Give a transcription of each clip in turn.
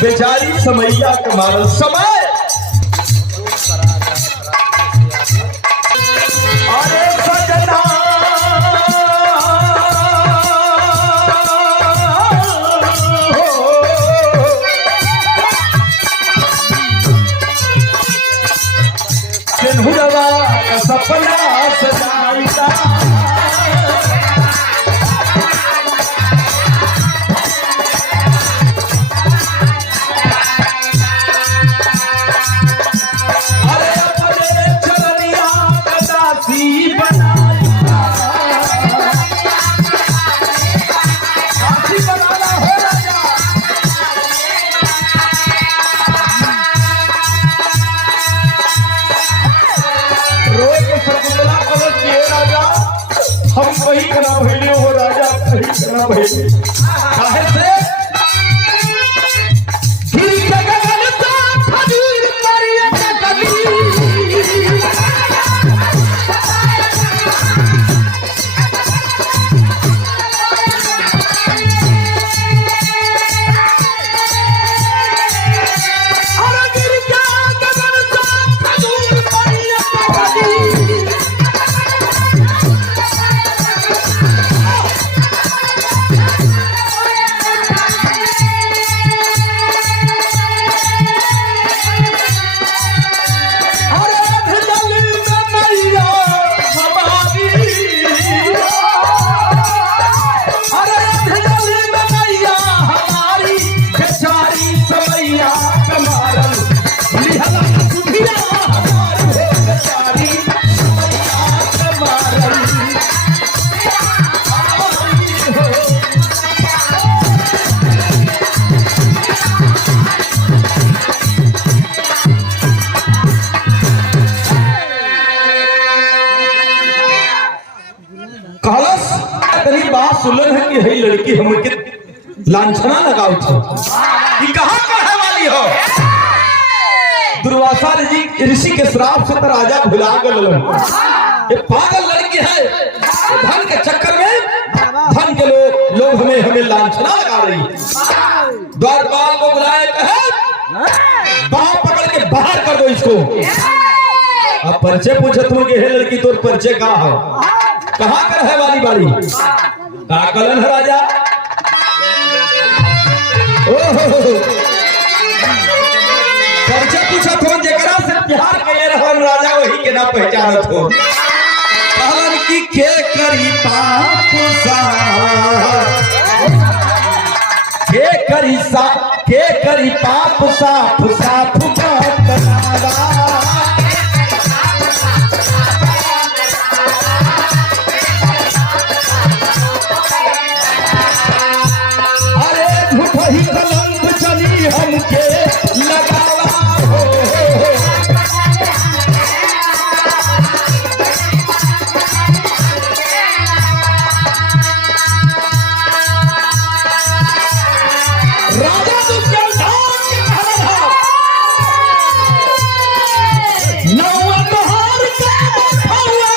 बेचारी समैया के मारल समय अरे सजना सिंहुरवा का सपना सजाइता हम वही कना भैले हो राजा वही कना भैले काहे से गिरी जगन तो खदीर करिए कदी अरे गिरी जगन तो खदीर करिए कदी बात सुनल है कि हई लड़की हमके लांछना लगाओ थी कि कहां पढ़े वाली हो दुर्वासा ऋषि के श्राप से तो राजा भुला गल ये पागल लड़की है धन के चक्कर में धन के लोग हमें लांछना लगा रही द्वारपाल को बुलाए कहे बाप पकड़ के बाहर कर दो इसको अब परिचय पूछे तुम के हे लड़की तोर परिचय कहां है कहां कर है वाली बाड़ी का कलन है राजा परिचय पूछा तो जकरा से प्यार कइले रहन राजा वही के ना पहचानत हो कहलन की के करी पाप सा के करी पाप साफ साफ बतावा वही कलंक चली हमके लगावा हो राजा तू क्या ढाल के कहला नौवा तोहार के बखौआ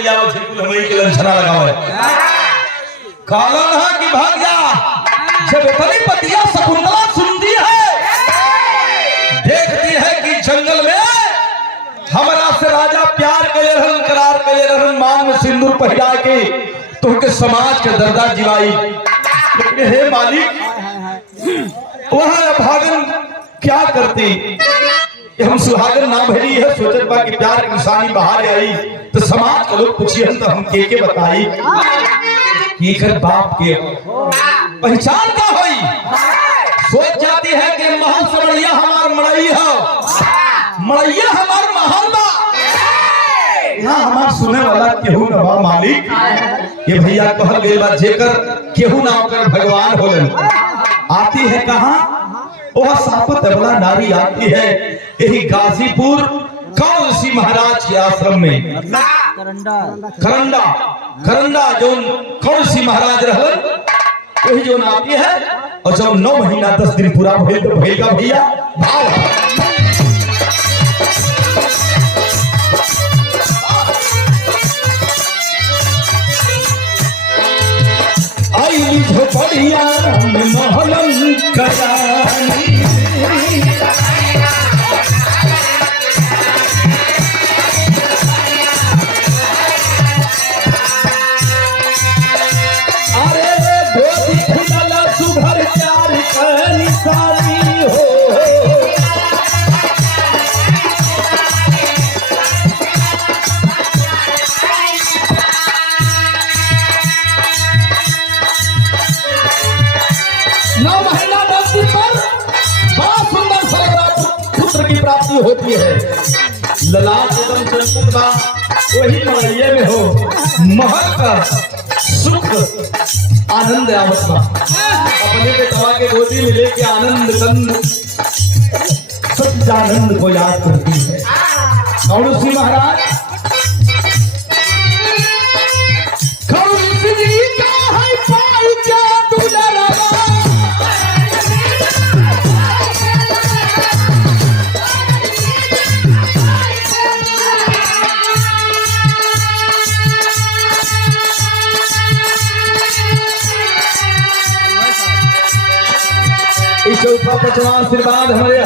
लंछना लगाओ कालन है कि भाग जा जब इतनी पतिया शकुंतला सुनती है देखती है कि जंगल में हमारा से राजा प्यार करे रहन करार करे रहन मांग में सिंदूर पहिरा के तो उनके समाज के दर्दा जिवाई हे मालिक वह भागन क्या करती कि हम सुहागन ना भरी है, सोचत बा कि प्यार की निशानी बाहर आई तो समाज के लोग पूछिए तो हम के बताई कि कर बाप के पहचान का होई। सोच जाती है कि महल से बढ़िया हमार मड़ई है, मड़ैया हमार महल बा। यहाँ हमार सुने वाला केहू न बा मालिक। ये भैया कहल गए बा जेकर केहू ना होकर भगवान होलन। आती है कहाँ? वह सापत अबला नारी आती है यही गाजीपुर कौन ऋषि महाराज के आश्रम में। करंडा करंडा जो कौन ऋषि महाराज रहलन वही जो आती है। और जब 9 महीना 10 दिन पूरा भइल तो भइल का भैया भाव आई झोपड़िया महलन करानी। प्राप्ति होती है। ललाट एवं चंद्रमा वही मड़ैये में हो, महल का सुख आनंद आवत बा। अपने बेटवा के गोदी में लेके आनंद कंद सच्चानंद को याद करती है। कौन ऋषि महाराज चौथा 5वां आशीर्वाद हमारे